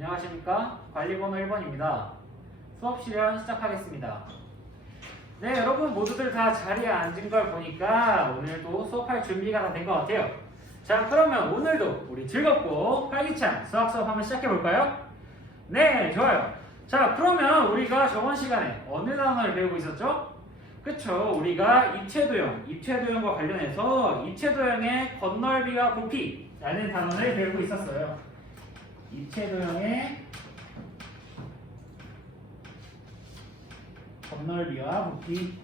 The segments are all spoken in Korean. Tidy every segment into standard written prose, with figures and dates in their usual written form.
안녕하십니까? 관리번호 1번입니다. 수업 실현 시작하겠습니다. 네, 여러분 모두들 다 자리에 앉은 걸 보니까 오늘도 수업할 준비가 다 된 것 같아요. 자, 그러면 오늘도 우리 즐겁고 활기찬 수학 수업 한번 시작해 볼까요? 네, 좋아요. 자, 그러면 우리가 저번 시간에 어느 단어를 배우고 있었죠? 그쵸, 우리가 입체도형과 관련해서 입체도형의 건널비와 부피라는 단어를 배우고 있었어요. 입체도형의 건널비와 부피.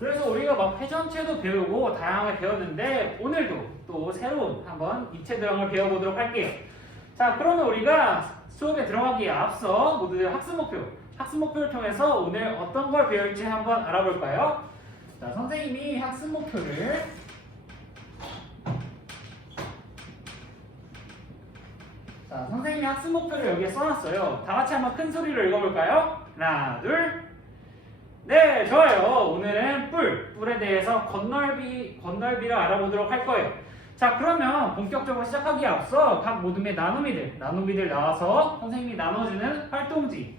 그래서 우리가 막 회전체도 배우고 다양하게 배웠는데 오늘도 또 새로운 한번 입체도형을 배워보도록 할게요. 자, 그러면 우리가 수업에 들어가기에 앞서 모두들 학습 목표를 통해서 오늘 어떤 걸 배울지 한번 알아볼까요? 자, 선생님이 학습 목표를 여기에 써놨어요. 다 같이 한번 큰 소리로 읽어볼까요? 하나, 둘. 네, 좋아요. 오늘은 뿔에 대해서 건널비를 알아보도록 할 거예요. 자, 그러면 본격적으로 시작하기에 앞서 각 모둠의 나눔이들 나와서 선생님이 나눠주는 활동지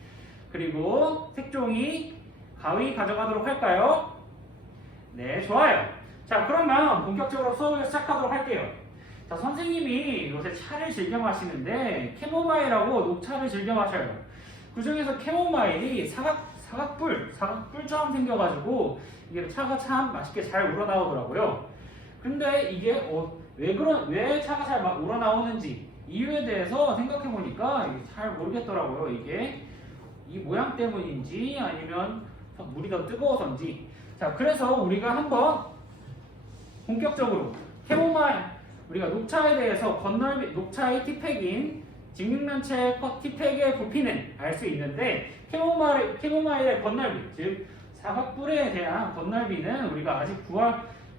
그리고 색종이, 가위 가져가도록 할까요? 네, 좋아요. 자, 그러면 본격적으로 수업을 시작하도록 할게요. 자, 선생님이 요새 차를 즐겨 마시는데 캐모마일하고 녹차를 즐겨 마셔요. 그 중에서 캐모마일이 사각뿔처럼 생겨가지고 이게 차가 참 맛있게 잘 우러나오더라고요. 근데 이게 왜 차가 잘 우러나오는지 이유에 대해서 생각해보니까 잘 모르겠더라고요. 이게 이 모양 때문인지 아니면 물이 더 뜨거워서인지. 자, 그래서 우리가 한번 본격적으로 우리가 녹차에 대해서 녹차의 티팩인 직육면체 티팩의 부피는 알 수 있는데 캐모마일의 건널비, 즉 사각뿔에 대한 건널비는 우리가 아직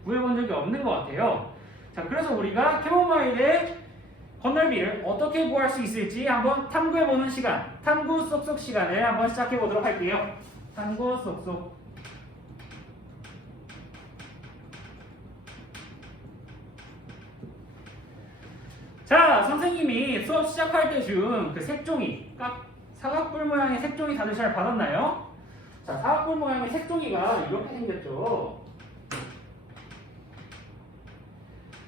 구해본 적이 없는 것 같아요. 자, 그래서 우리가 캐모마일의 건널비를 어떻게 구할 수 있을지 한번 탐구해보는 시간, 탐구 쏙쏙 시간을 한번 시작해보도록 할게요. 탐구 쏙쏙. 자, 선생님이 수업 시작할 때 준 그 색종이, 사각뿔 모양의 색종이 다들 잘 받았나요? 자, 사각뿔 모양의 색종이가 이렇게 생겼죠.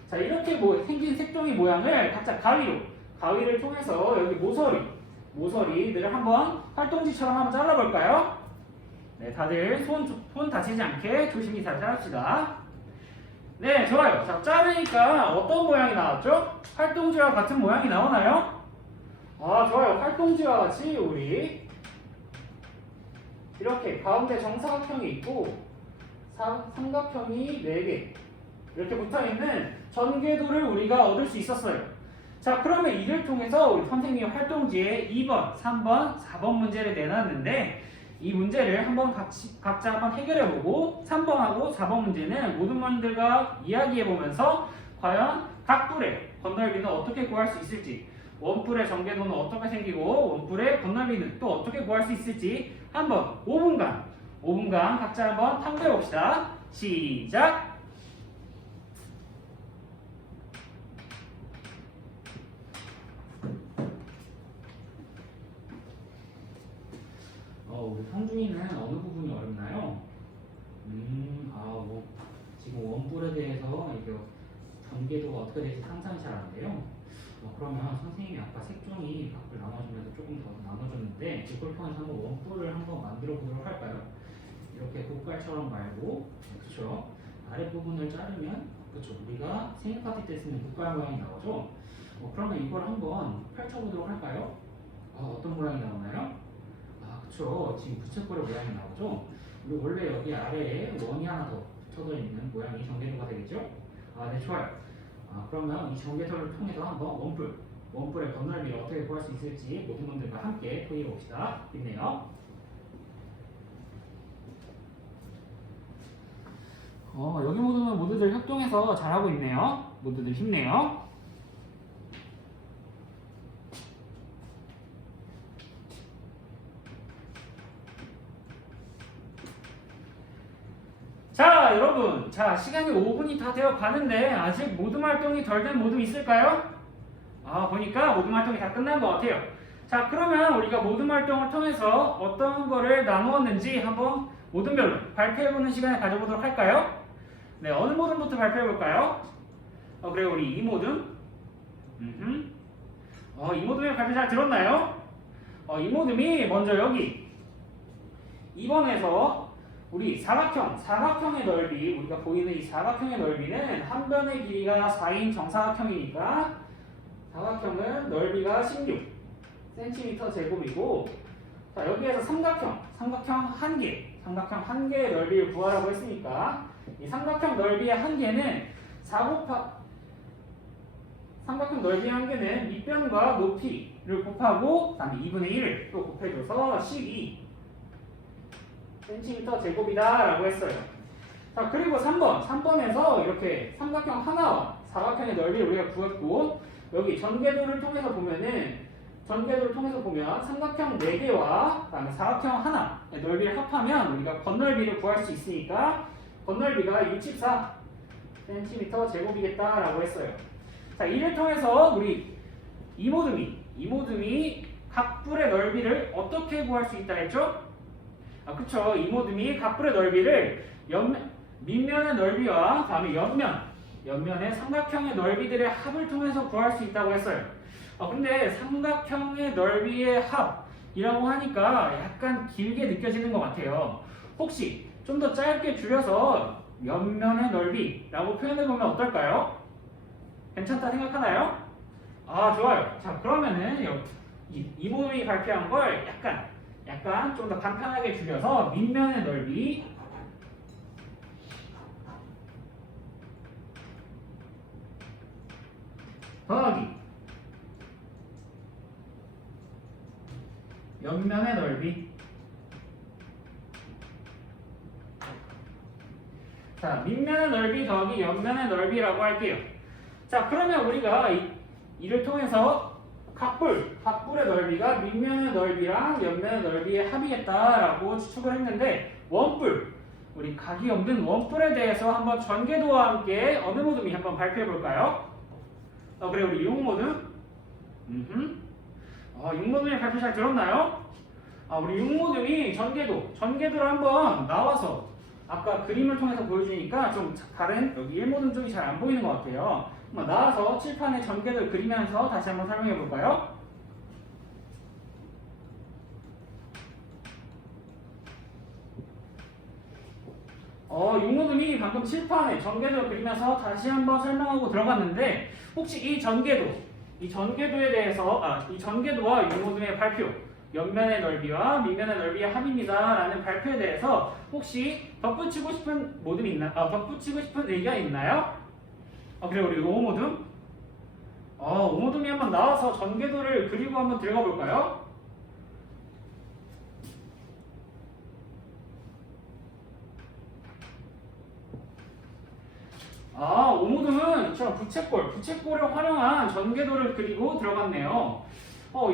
자, 이렇게 생긴 색종이 모양을 각자 가위를 통해서 여기 모서리들을 한번 활동지처럼 한번 잘라볼까요? 네, 다들 손 다치지 않게 조심히 잘 자릅시다. 네, 좋아요. 자, 자르니까 어떤 모양이 나왔죠? 활동지와 같은 모양이 나오나요? 아, 좋아요. 활동지와 같이 우리 이렇게 가운데 정사각형이 있고 삼각형이 4개 이렇게 붙어있는 전궤도를 우리가 얻을 수 있었어요. 자, 그러면 이를 통해서 우리 선생님이 활동지에 2번, 3번, 4번 문제를 내놨는데 이 문제를 각자 한번 해결해보고 3번하고 4번 문제는 모든 분들과 이야기해보면서 과연 각 뿔의 건널비는 어떻게 구할 수 있을지, 원뿔의 전개도는 어떻게 생기고 원뿔의 건널비는 또 어떻게 구할 수 있을지 한번 5분간 각자 한번 탐구해봅시다. 시작! 우리 성준이는 어느 부분이 어렵나요? 지금 원뿔에 대해서 이게 전개도가 어떻게 될지 상상이 잘 안 돼요. 그러면 선생님이 아까 색종이 각을 나눠주면서 조금 더 나눠줬는데 이걸 통해서 한번 원뿔을 한번 만들어 보도록 할까요? 이렇게 국갈처럼 말고, 그쵸? 아랫부분을 자르면, 그쵸? 우리가 생일 파티 때 쓰는 국갈 모양이 나오죠? 그러면 이걸 한번 펼쳐보도록 할까요? 어떤 모양이 나오나요? 그쵸. 지금 부채꼴의 모양이 나오죠? 우리 원래 여기 아래에 원이 하나 더 붙어져 있는 모양이 전개도가 되겠죠? 네, 좋아요. 그러면 이 전개도를 통해서 한번 원뿔의 건널비를 어떻게 구할 수 있을지 모든 분들과 함께 토의해 봅시다. 있네요. 여기 모두들 협동해서 잘하고 있네요. 모두들 힘내요. 자, 자, 여러분. 자, 시간이 5분이 다 되어 가는데 아직 모둠 활동이 덜 된 모둠 있을까요? 아, 보니까 모둠 활동이 다 끝난 것 같아요. 자, 그러면 우리가 모둠 활동을 통해서 어떤 거를 나누었는지 한번 모둠별로 발표해보는 시간을 가져보도록 할까요? 네, 어느 모둠부터 발표해볼까요? 그래, 우리 이 모둠. 이 모둠의 발표 잘 들었나요? 이 모둠이 먼저 여기 2번에서 우리 사각형의 넓이, 우리가 보이는 이 사각형의 넓이는 한 변의 길이가 4인 정사각형이니까 사각형은 넓이가 16cm 제곱이고, 자, 여기에서 삼각형 한 개의 넓이를 구하라고 했으니까 이 삼각형 넓이의 한 개는 삼각형 넓이의 한 개는 밑변과 높이를 곱하고 그다음에 2분의 1을 또 곱해줘서 12cm 제곱이다 라고 했어요. 자, 그리고 3번에서 이렇게 삼각형 하나와 사각형의 넓이를 우리가 구했고, 여기 전개도를 통해서 보면 삼각형 4개와 그다음에 사각형 하나의 넓이를 합하면 우리가 건널비를 구할 수 있으니까 건널비가 64cm 제곱이겠다라고 했어요. 자, 이를 통해서 우리 이 모둠이 각불의 넓이를 어떻게 구할 수 있다 했죠? 그쵸. 이 모둠이 각불의 넓이를 밑면의 넓이와 다음에 옆면의 삼각형의 넓이들의 합을 통해서 구할 수 있다고 했어요. 근데 삼각형의 넓이의 합이라고 하니까 약간 길게 느껴지는 것 같아요. 혹시 좀 더 짧게 줄여서 옆면의 넓이라고 표현해보면 어떨까요? 괜찮다 생각하나요? 좋아요. 자, 그러면은 이 모둠이 발표한 걸 약간 좀 더 간편하게 줄여서 밑면의 넓이 더하기 옆면의 넓이. 자, 밑면의 넓이 더하기 옆면의 넓이라고 할게요. 자, 그러면 우리가 이를 통해서 각불의 넓이가 밑면의 넓이랑 옆면의 넓이의 합이겠다라고 추측을 했는데, 우리 각이 없는 원뿔에 대해서 한번 전개도와 함께 어느 모둠이 한번 발표해 볼까요? 그래, 우리 6모둠. 6모둠의 발표 잘 들었나요? 우리 6모둠이 전개도를 한번 나와서 아까 그림을 통해서 보여주니까 좀 다른 여기 1모둠 쪽이 잘 안 보이는 것 같아요. 나와서 칠판에 전개도를 그리면서 다시 한번 설명해 볼까요? 육모둠이 방금 칠판에 전개도를 그리면서 다시 한번 설명하고 들어갔는데, 혹시 이 전개도에 대해서 이 전개도와 육모둠의 발표, 옆면의 넓이와 밑면의 넓이의 합입니다 라는 발표에 대해서 혹시 덧붙이고 싶은 모둠이 있나? 덧붙이고 싶은 의견 있나요? 그래, 우리 5모둠. 5모둠이 한번 나와서 전개도를 그리고 한번 들어가 볼까요? 오모둠은 부채꼴을 활용한 전개도를 그리고 들어갔네요.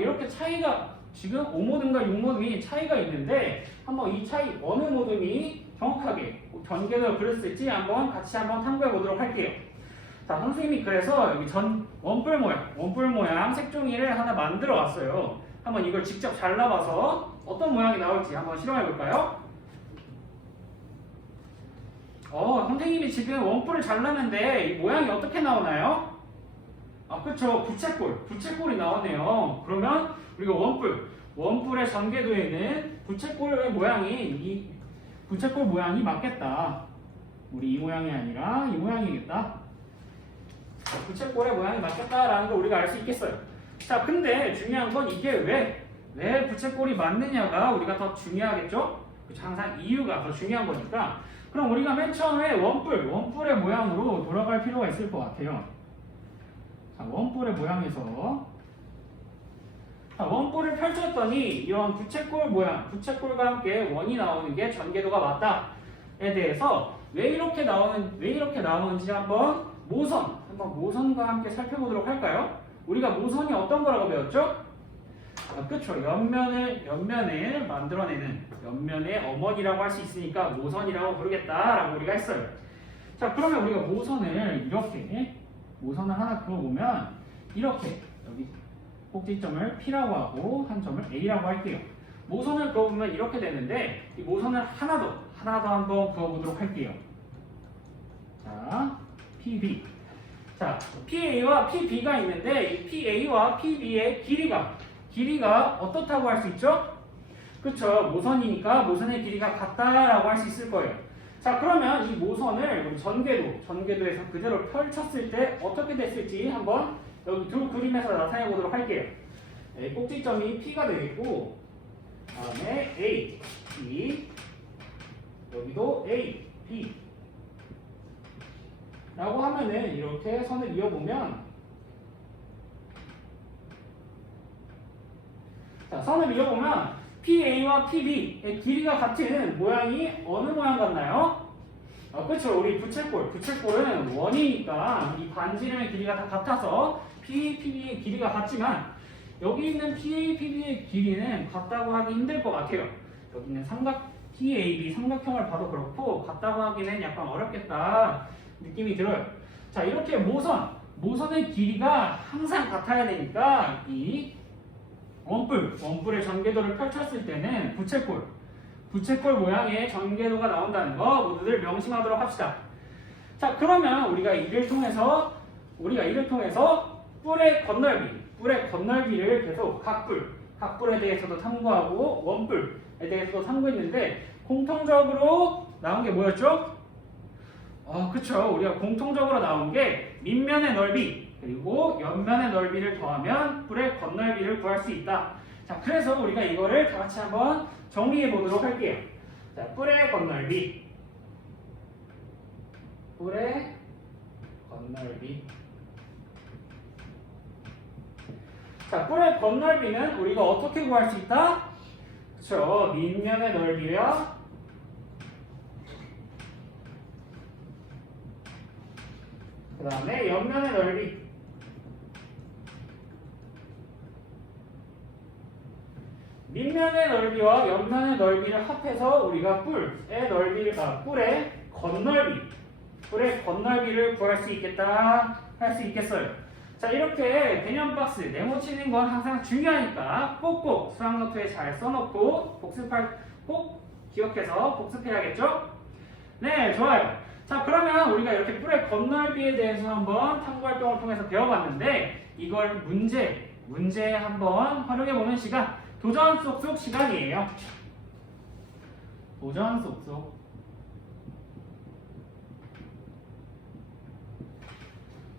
이렇게 차이가 지금 5모둠과 6모둠이 차이가 있는데, 한번 이 차이 어느 모둠이 정확하게 전개도를 그렸을지 같이 한번 탐구해 보도록 할게요. 자, 선생님이 그래서 여기 원뿔 모양 색종이를 하나 만들어 왔어요. 한번 이걸 직접 잘라봐서 어떤 모양이 나올지 한번 실험해 볼까요? 선생님이 지금 원뿔을 잘랐는데 이 모양이 어떻게 나오나요? 그쵸. 부채꼴이 나오네요. 그러면 우리가 원뿔의 전개도에는 부채꼴 모양이 맞겠다. 우리 이 모양이 아니라 이 모양이겠다. 부채꼴의 모양이 맞겠다라는 걸 우리가 알 수 있겠어요. 자, 근데 중요한 건 이게 왜 부채꼴이 맞느냐가 우리가 더 중요하겠죠? 항상 이유가 더 중요한 거니까. 그럼 우리가 맨 처음에 원뿔의 모양으로 돌아갈 필요가 있을 것 같아요. 자, 원뿔의 모양에서 원뿔을 펼쳤더니 이런 부채꼴과 함께 원이 나오는 게 전개도가 맞다에 대해서 왜 이렇게 나오는지 한번 모선과 함께 살펴보도록 할까요? 우리가 모선이 어떤 거라고 배웠죠? 그쵸. 옆면을 만들어내는 옆면의 어머니라고 할 수 있으니까 모선이라고 부르겠다라고 우리가 했어요. 자, 그러면 우리가 모선을 하나 그어보면 이렇게 여기 꼭지점을 P라고 하고 한 점을 A라고 할게요. 모선을 그어보면 이렇게 되는데 이 모선을 하나 더 한번 그어보도록 할게요. 자, PB. 자, PA와 PB가 있는데 이 PA와 PB의 길이가 어떻다고 할 수 있죠? 그쵸. 모선이니까 모선의 길이가 같다라고 할 수 있을 거예요. 자, 그러면 이 모선을 전궤도에서 그대로 펼쳤을 때 어떻게 됐을지 한번 여기 두 그림에서 나타내 보도록 할게요. 꼭지점이 P가 되겠고, 다음에 A, B, 여기도 A, B 라고 하면은 이렇게 선을 이어보면, 자, 선을 이어보면 PA와 PB의 길이가 같은 모양이 어느 모양 같나요? 그렇죠. 우리 부채꼴은 원이니까 이 반지름의 길이가 다 같아서 PA, PB의 길이가 같지만 여기 있는 PA, PB의 길이는 같다고 하기 힘들 것 같아요. 여기 있는 PAB 삼각형을 봐도 그렇고 같다고 하기는 약간 어렵겠다 느낌이 들어요. 자, 이렇게 모선의 길이가 항상 같아야 되니까 이 원뿔의 전궤도를 펼쳤을 때는 부채꼴 모양의 전궤도가 나온다는 거 모두들 명심하도록 합시다. 자, 그러면 우리가 이를 통해서 뿔의 건널비를 계속 각뿔에 대해서도 탐구하고 원뿔에 대해서도 탐구했는데 공통적으로 나온 게 뭐였죠? 그쵸. 우리가 공통적으로 나온 게 밑면의 넓이 그리고 옆면의 넓이를 더하면 뿔의 건널비를 구할 수 있다. 자, 그래서 우리가 이거를 다 같이 한번 정리해 보도록 할게요. 자, 뿔의 건널비. 자, 뿔의 건널비는 우리가 어떻게 구할 수 있다? 그쵸. 밑면의 넓이와 그 다음에 옆면의 넓이. 밑면의 넓이와 옆면의 넓이를 합해서 우리가 뿔의 건널비를 구할 수 있겠다 할 수 있겠어요. 자, 이렇게 개념 박스 네모 치는 건 항상 중요하니까 꼭꼭 수학 노트에 잘 써놓고 꼭 기억해서 복습해야겠죠? 네, 좋아요. 자, 그러면 우리가 이렇게 뿔의 건널비에 대해서 한번 탐구 활동을 통해서 배워봤는데 이걸 문제 한번 활용해보는 시간, 도전 쏙쏙 시간이에요. 도전 쏙쏙.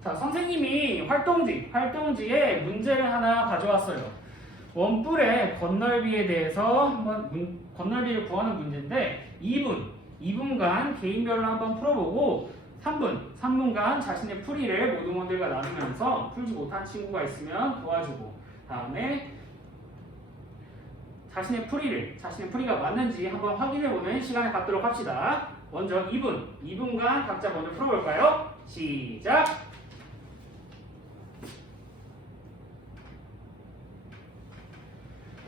자, 선생님이 활동지에 문제를 하나 가져왔어요. 원뿔의 건널비에 대해서 한번 건널비를 구하는 문제인데 2분간 개인별로 한번 풀어보고 3분간 자신의 풀이를 모두모두가 나누면서 풀지 못한 친구가 있으면 도와주고 다음에 자신의 풀이가 맞는지 한번 확인해보는 시간을 갖도록 합시다. 먼저 2분간 각자 먼저 풀어볼까요? 시작!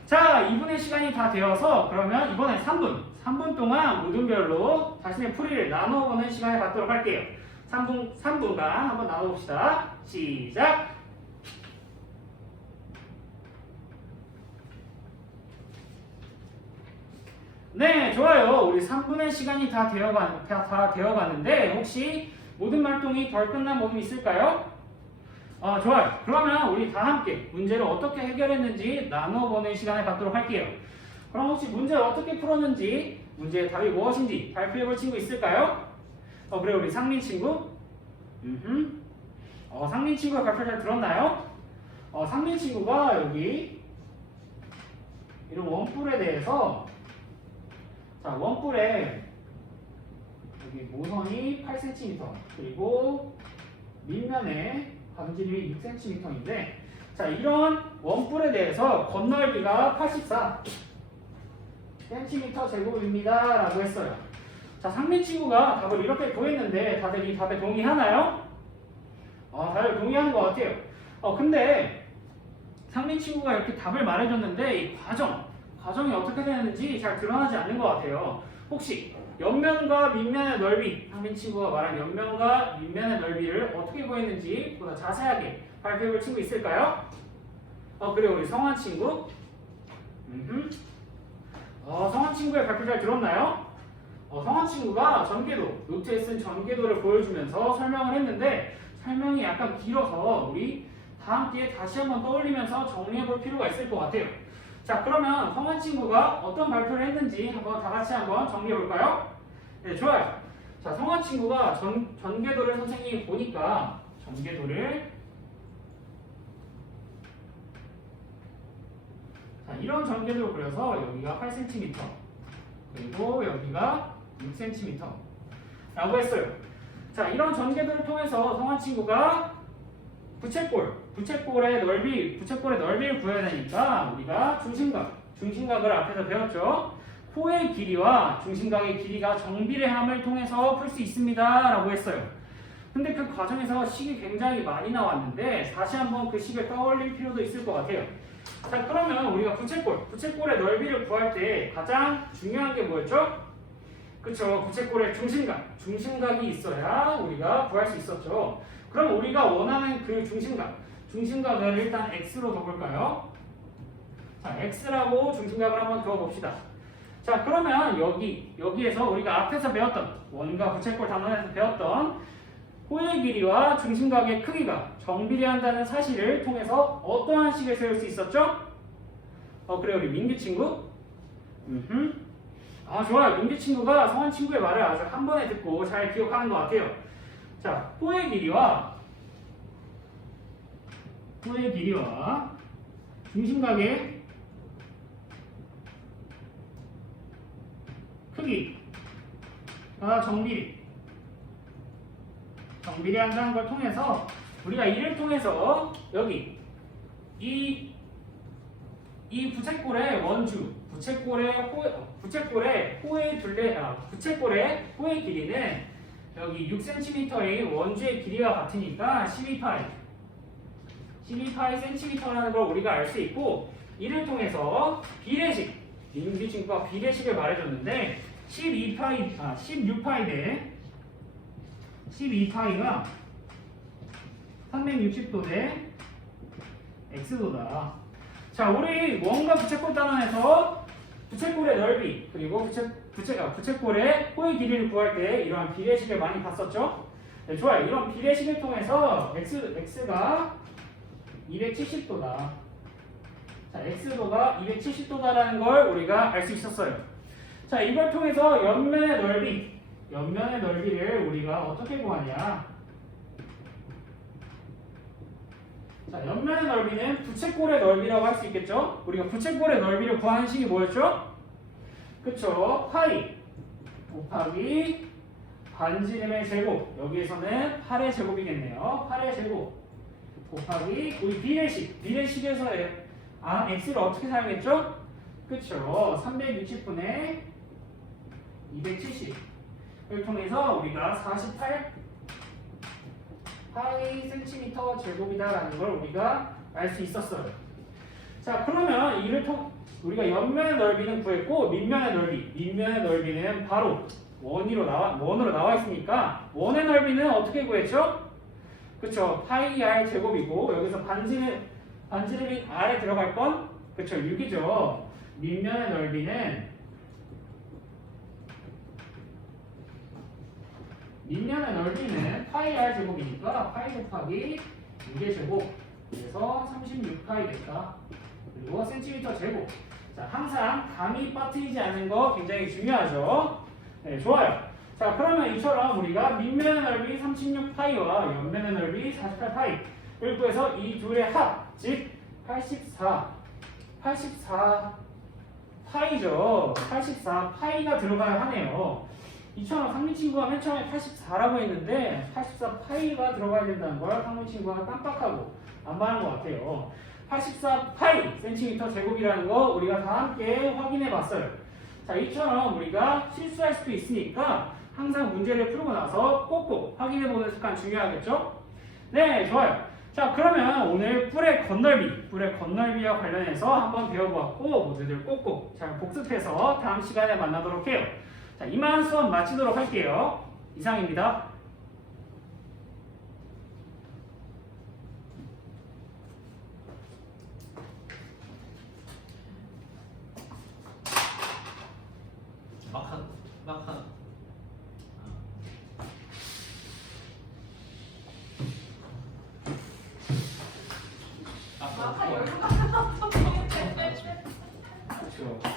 자, 2분의 시간이 다 되어서 그러면 이번엔 3분 동안 모둠별로 자신의 풀이를 나눠보는 시간을 갖도록 할게요. 3분간 한번 나눠봅시다. 시작! 네, 좋아요. 우리 3분의 시간이 다 되어가는데 혹시 모든 활동이 덜 끝난 모둠 있을까요? 좋아요. 그러면 우리 다 함께 문제를 어떻게 해결했는지 나눠보는 시간을 갖도록 할게요. 그럼 혹시 문제를 어떻게 풀었는지, 문제의 답이 무엇인지 발표해볼 친구 있을까요? 그래, 우리 상민 친구? 상민 친구가 발표 잘 들었나요? 상민 친구가 여기 이런 원뿔에 대해서, 자, 원뿔에 여기 모선이 8cm 그리고 밑면에 반지름이 6cm인데, 자, 이런 원뿔에 대해서 건널비가 84cm 제곱입니다 라고 했어요. 자, 상민 친구가 답을 이렇게 구했는데 다들 이 답에 동의하나요? 다들 동의하는 것 같아요. 근데 상민 친구가 이렇게 답을 말해줬는데 이 과정이 어떻게 되는지 잘 드러나지 않는 것 같아요. 혹시 옆면과 밑면의 넓이, 상민 친구가 말한 옆면과 밑면의 넓이를 어떻게 구했는지 보다 자세하게 발표해볼 친구 있을까요? 그리고 우리 성환 친구. 성환 친구의 발표 잘 들었나요? 성환 친구가 전개도, 노트에 쓴 전개도를 보여주면서 설명을 했는데 설명이 약간 길어서 우리 다음 기회에 다시 한번 떠올리면서 정리해볼 필요가 있을 것 같아요. 자, 그러면 성환 친구가 어떤 발표를 했는지 한번 다 같이 한번 정리해볼까요? 네, 좋아요. 자, 성환 친구가 전개도를 선생님이 보니까 자, 이런 전개도를 그려서 여기가 8cm 그리고 여기가 6cm 라고 했어요. 자, 이런 전개도를 통해서 성환 친구가 부채꼴의 넓이를 구해야 되니까 우리가 중심각을 앞에서 배웠죠. 코의 길이와 중심각의 길이가 정비례함을 통해서 풀 수 있습니다 라고 했어요. 근데 그 과정에서 식이 굉장히 많이 나왔는데 다시 한번 그 식을 떠올릴 필요도 있을 것 같아요. 자, 그러면 우리가 부채꼴의 넓이를 구할 때 가장 중요한 게 뭐였죠? 그쵸, 부채꼴의 중심각이 있어야 우리가 구할 수 있었죠. 그럼 우리가 원하는 그 중심각을 일단 x로 둬볼까요? 자, x라고 중심각을 한번 그어봅시다. 자, 그러면 여기에서 우리가 앞에서 배웠던 원과 부채꼴 단원에서 배웠던 코의 길이와 중심각의 크기가 정비례한다는 사실을 통해서 어떠한 식을 세울 수 있었죠? 그래요, 우리 민규 친구. 좋아요. 민규 친구가 성환 친구의 말을 아주 한 번에 듣고 잘 기억하는 것 같아요. 자, 코의 길이와 중심각의 크기가 정비례한다는 걸 통해서 우리가 이를 통해서 여기 이 부채꼴의 원주, 부채꼴의 호의 길이는 여기 6cm의 원주의 길이가 같으니까 12πcm라는 걸 우리가 알 수 있고, 이를 통해서 비례식, 민규 친구가 비례식을 말해줬는데 16π 대 12π가 360도 대 x도다. 자, 우리 원과 부채꼴 단원에서 부채꼴의 넓이 그리고 부채꼴의 호의 길이를 구할 때 이러한 비례식을 많이 봤었죠? 네, 좋아요. 이런 비례식을 통해서 x가 270도다. 자, x도가 270도다라는 걸 우리가 알 수 있었어요. 자, 이걸 통해서 옆면의 넓이를 우리가 어떻게 구하냐? 자, 옆면의 넓이는 부채꼴의 넓이라고 할 수 있겠죠? 우리가 부채꼴의 넓이를 구하는 식이 뭐였죠? 그쵸? 파이 곱하기 반지름의 제곱, 여기에서는 8의 제곱이겠네요. 8의 제곱 곱하기 우리 비례식에서 x를 어떻게 사용했죠? 그쵸? 360분의 270을 통해서 우리가 48 파이 센티미터 제곱이다라는 걸 우리가 알 수 있었어요. 자, 그러면 우리가 옆면의 넓이는 구했고 밑면의 넓이는 바로 원으로 나와 있으니까 원의 넓이는 어떻게 구했죠? 그쵸? 파이 r 제곱이고 여기서 반지름이 r에 들어갈 건 그쵸? 6이죠. 밑면의 넓이는 파이 r 제곱이니까 파이 곱하기 6의 제곱, 그래서 36파이겠다. 그리고 센티미터 제곱. 자, 항상 감이 빠뜨리지 않는 거 굉장히 중요하죠. 네, 좋아요. 자, 그러면 이처럼 우리가 밑면의 넓이 36파이와 옆면의 넓이 48파이를 구해서 이 둘의 합, 즉 84파이죠. 84파이가 들어가야 하네요. 이처럼 상민 친구가 맨 처음에 84라고 했는데 84파이가 들어가야 된다는 걸 상민 친구가 깜빡하고 안 말한 것 같아요. 84파이 센티미터 제곱이라는 거 우리가 다 함께 확인해 봤어요. 자, 이처럼 우리가 실수할 수도 있으니까 항상 문제를 풀고 나서 꼭꼭 확인해 보는 습관 중요하겠죠? 네, 좋아요. 자, 그러면 오늘 뿔의 건널비와 관련해서 한번 배워보았고 모두들 꼭꼭 잘 복습해서 다음 시간에 만나도록 해요. 자, 이만 수업 마치도록 할게요. 이상입니다. 막한 아까 열받아서 그렇죠.